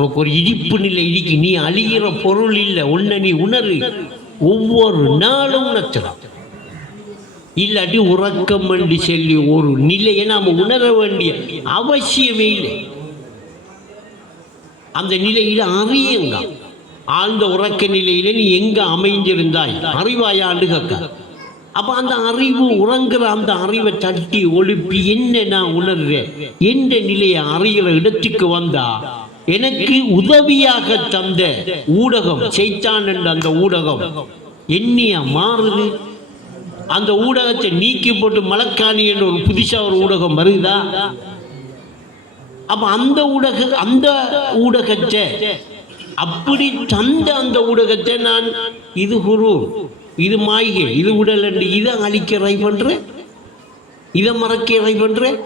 உனக்கு ஒரு இடிப்பு நிலை இடிக்கு, நீ அழிகிற பொருள் இல்லை, உன்னை நீ உணரு. ஒவ்வொரு நாளும் உணர்த்தலாம். இல்லாட்டி உறக்கம் என்று சொல்லி ஒரு நிலையை நாம் உணர வேண்டிய அவசியமே இல்லை. அந்த நிலையில் அறியுங்க. ஆழ்ந்த உறக்க நிலையில நீ எங்க அமைந்திருந்தாய், அறிவாயாண்டு கேட்க. அப்ப அந்த அறிவு உறங்குற அந்த அறிவை தட்டி ஒழுப்பி என்ன நான் உணர்றேன் என்ற நிலையை அறிகிற இடத்துக்கு வந்தா, எனக்கு உதவியாக தந்த ஊடகம் செய்தான் என்ற அந்த ஊடகம் என்னையா மாறுது. அந்த ஊடகத்தை நீக்கி போட்டு மலக்காணி என்ற ஒரு புதுசா ஒரு ஊடகம் வருதா? அப்ப அந்த ஊடகத்தை அப்படி தந்த அந்த ஊடகத்தை நான் இது குரு, இது மாய்கை, இது உடல் என்று இதை அழிக்க ரை பண்றேன், இதை மறக்க ரை பண்றேன்.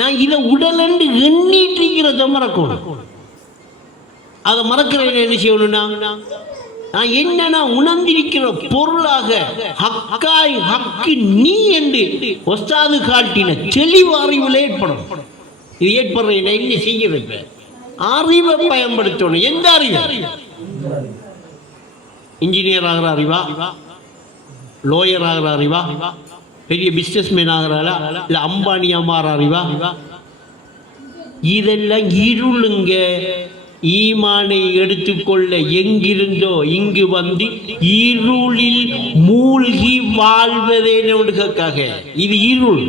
நான் இதை உடல் என்று எண்ணிட்டு இருக்கிறத மறக்கணும். அதை மறக்கிறேன். என்ன செய்யணும்னா, நான் என்னன்னா உணர்ந்திருக்கிற பொருளாக ஹக்காய் ஹக்கு நீ என்று ஒஸ்தாது காட்டின தெளிவு அறிவில் ஏற்படும். இது ஏற்படுற என்ன செய்ய அறிவை பயன்படுத்தணும். எந்த அறிவு? இன்ஜினியர் ஆகிற அறிவா, லோயர் ஆகிற அறிவா, பெரிய பிசினஸ் மேன் ஆகிறாளா, இல்ல அம்பானியா மாற அறிவா? இதெல்லாம் இருளுங்க. ஈமானை எடுத்துக்கொள்ள எங்கிருந்தோ இங்கு வந்து இருளில் மூழ்கி வாழ்வதேக்காக இது இருள்.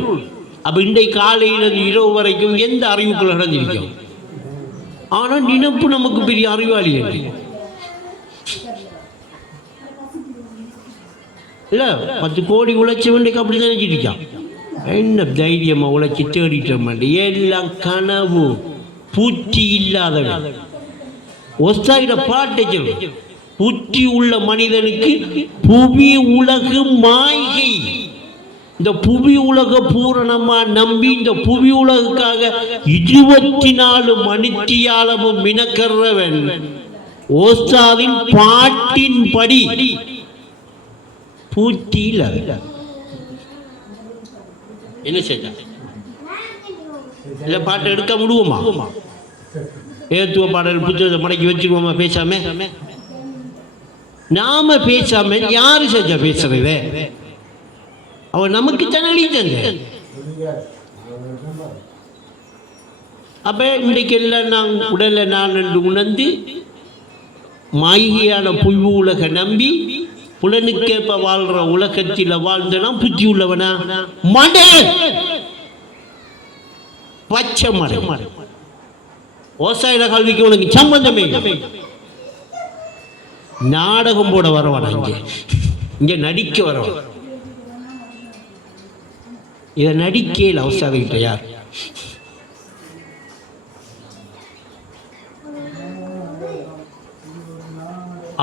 அப்ப இன்றைக்கு காலையிலிருந்து இரவு வரைக்கும் எந்த அறிவுக்குள்ள நடந்திருக்கும்? ஆனா நினைப்பு நமக்கு பெரிய அறிவாளி இல்ல. 10 கோடி உழைச்சவன்றைக்கு அப்படி நினைச்சிருக்கான். என்ன தைரியமா உழைச்சி தேடிட்டோம். எல்லாம் கனவு, பூச்சி இல்லாதவன். ஒஸ்தாயிட பாட்டை சொல்லு. புத்தி உள்ள மனிதனுக்கு புவி உலகு மாய்கை. இந்த புவி உலக பூரணமா நம்பி இந்த புவி உலகுக்காக 24 மணித்தியாலமும் மினக்கறவன் ஓஸ்தாதின் பாட்டின் படி பூச்சியில் என்ன செஞ்ச இல்ல பாட்டை எடுக்க முடியுமா? ஏத்துவ பாடல் புத்தகத்தை மடக்கி வச்சுக்குவோமா? பேசாம நாம பேசாம யாரு செஞ்ச பேசுறதே? அவன் நமக்கு தனி தந்த. அப்ப இன்றைக்கு எல்லாம் நான் உடலை நான் என்று உணர்ந்து மாயிகையான புய்வு உலக நம்பி புலனுக்கேற்ப வாழ்ற உலகத்தில் வாழ்ந்தனா புத்தி உள்ளவனா? மட பச்சை மட விவசாய கல்விக்கு உனக்கு சம்பந்தமே. நாடகம் போட வரவான, இங்க நடிக்க வரவான. இதை நடிக்கையில் அவசாகிட்ட யார்?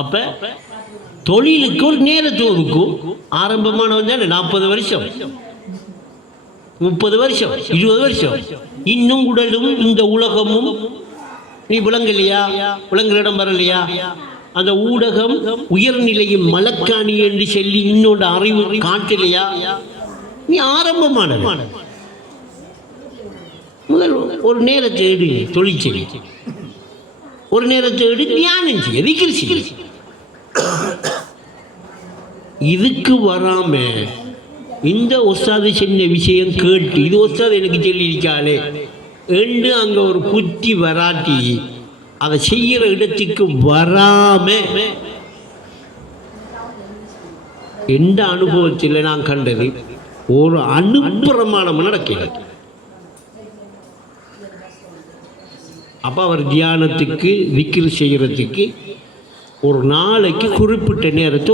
அப்ப தொழிலுக்கு ஒரு நேரத்தை ஒதுக்கும். ஆரம்பமானவன் தானே 40 வருஷம், 30 வருஷம், 20 வருஷம். இன்னும் உடலும் இந்த உலகமும் நீ விளங்கலையா? விளங்குற இடம் வரலையா? அந்த ஊடகம் உயர்நிலையும் மலக்காணி என்று சொல்லி இன்னொரு அறிவு காட்டலையா? நீ ஆரம்பமான முதல் ஒரு நேரத்தை எடு தொழிற்செய்தி, ஒரு நேரத்தை எடு தியானம் செய்ய, விக்கிரி. இதுக்கு வராம இந்த ஒஸ்தாது சின்ன விஷயம் கேட்டு இது ஒஸ்தாது எனக்கு சொல்லியிருக்காளே என்று அங்க ஒரு புத்தி வராட்டி அதை செய்யற இடத்துக்கு வராம எந்த அனுபவத்தில் நான் கண்டது ஒரு அனுப்பிரமாணம் நடக்கிறது. அப்ப அவர் தியானத்துக்கு விக்கிரி செய்யறதுக்கு ஒரு நாளைக்கு குறிப்பிட்ட நேரத்தை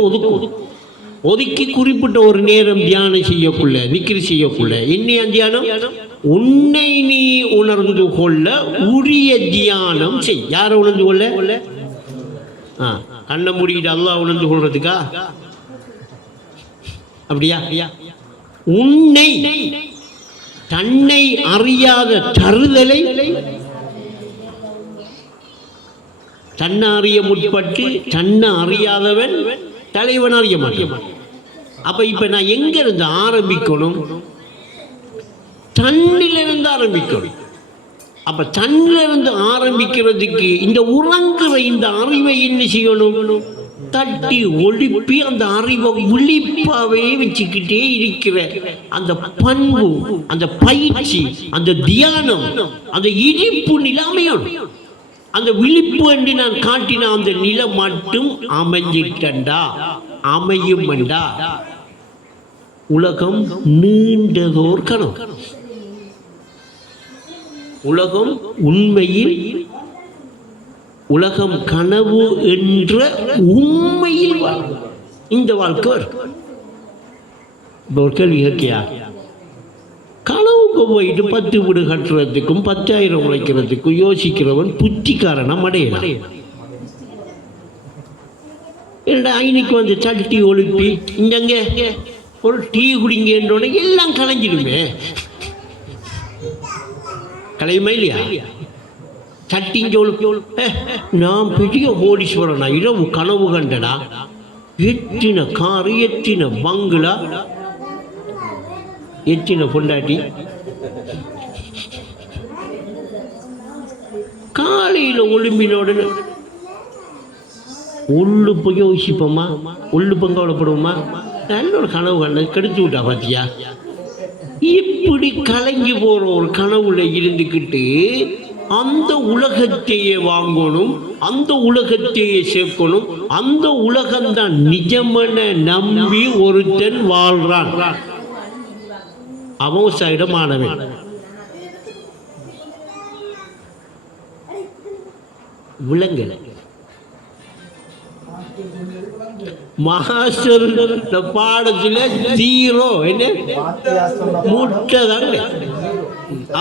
ஒதுக்கி குறிப்பிட்ட ஒரு நேரம் தியானம் செய்யக்குள்ள விக்கிரி செய்யக்குள்ள என்ன தியானம்? உன்னை நீ உணர்ந்து கொள்ள உரிய தியானம் செய். யாரை உணர்ந்து கொள்ள? கண்ணை மூடிக்கிட்டு அல்லாஹ் உணர்ந்து கொள்றதுக்கா? அப்படியா? உன்னை தன்னை அறியாத தருதலை தன்னை அறிய முற்பட்டு தன்னை அறியாதவன் தலைவன் அறிய மாட்டான். அப்ப இப்ப நான் எங்க இருந்து ஆரம்பிக்கணும்? தன்னிலிருந்து ஆரம்பிக்கணும். அப்ப தன்னில இருந்து ஆரம்பிக்கிறதுக்கு இந்த உறங்குற இந்த அறிவை என்ன செய்யணும்? தட்டி ஒழிப்பி அந்த அறிவை விழிப்பாவே வச்சுக்கிட்டே இருக்கிற அந்த பண்பு, அந்த பயிற்சி, அந்த தியானம், அந்த இடிப்பு நிலைமையும் அந்த விழிப்பு என்று நான் காட்டின அந்த நிலை மட்டும் அமைஞ்சிட்டா அமையும் என்றா உலகம் நீண்டதோர் கனவு. உலகம் உண்மையில் உலகம் கனவு என்ற உண்மையில் இந்த வாழ்க்கை ஒரு கேள்வி கேட்கியா? கனவுக்கு போயிட்டு 10 வீடு கட்டுறதுக்கும் 10,000 உழைக்கிறதுக்கும் யோசிக்கிறவன் புத்திக்காரனம் அடையலாம். என்னடா ஐனிக்கு வந்து சட்டி ஒழுப்பி இந்தங்க ஒரு டீ குடிங்கன்றோட எல்லாம் கலைஞ்சிடுமே. கலையுமா இல்லையா? சட்டிங்க ஒழுப்பி நான் பெரிய கோடீஸ்வரனா இரவு கனவு கண்டடா, எத்தின காரு, எத்தின பங்களா, எத்தின பொண்டாட்டி. காலையில் ஒழும்பினோட உள்ளு போய் யோசிப்போமா? உள்ளு பங்கவளப்படுவோமா? நல்ல ஒரு கனவு கண்ட கெடுத்து விட்டா பாத்தியா? இப்படி கலங்கி போற ஒரு கனவுல இருந்துக்கிட்டு அந்த உலகத்தையே வாங்கணும், அந்த உலகத்தையே சேர்க்கணும், அந்த உலகம்தான் நிஜமென நம்பி ஒருத்தன் வாழ்றான். அவன் சைடமானவன். விலங்கல் மாஸ்டர் பாடத்துல 0 என்ன முட்டை.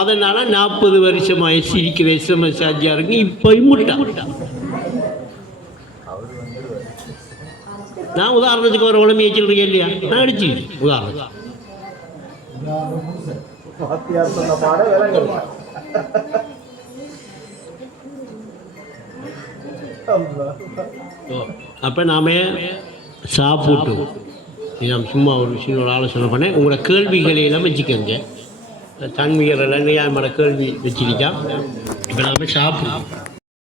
அதனால 40 வருஷமா சிரிக்கிற SMS ஆஜியா இருக்கு. இப்ப முட்டை. நான் உதாரணத்துக்கு ஒரு உடம்பு வச்சிருக்கேன் இல்லையா? நான் அடிச்சு உதாரணம் அப்போ நாம சாப்பிட்டு நாம் சும்மா ஒரு சின்ன ஒரு ஆலோசனை பண்ணேன். உங்களோட கேள்விகளை எல்லாம் வச்சுக்கோங்க. தன்மையெல்லாம் நியாயமான கேள்வி வச்சிருக்கா. இப்போ நாம சாப்பிடுவோம்.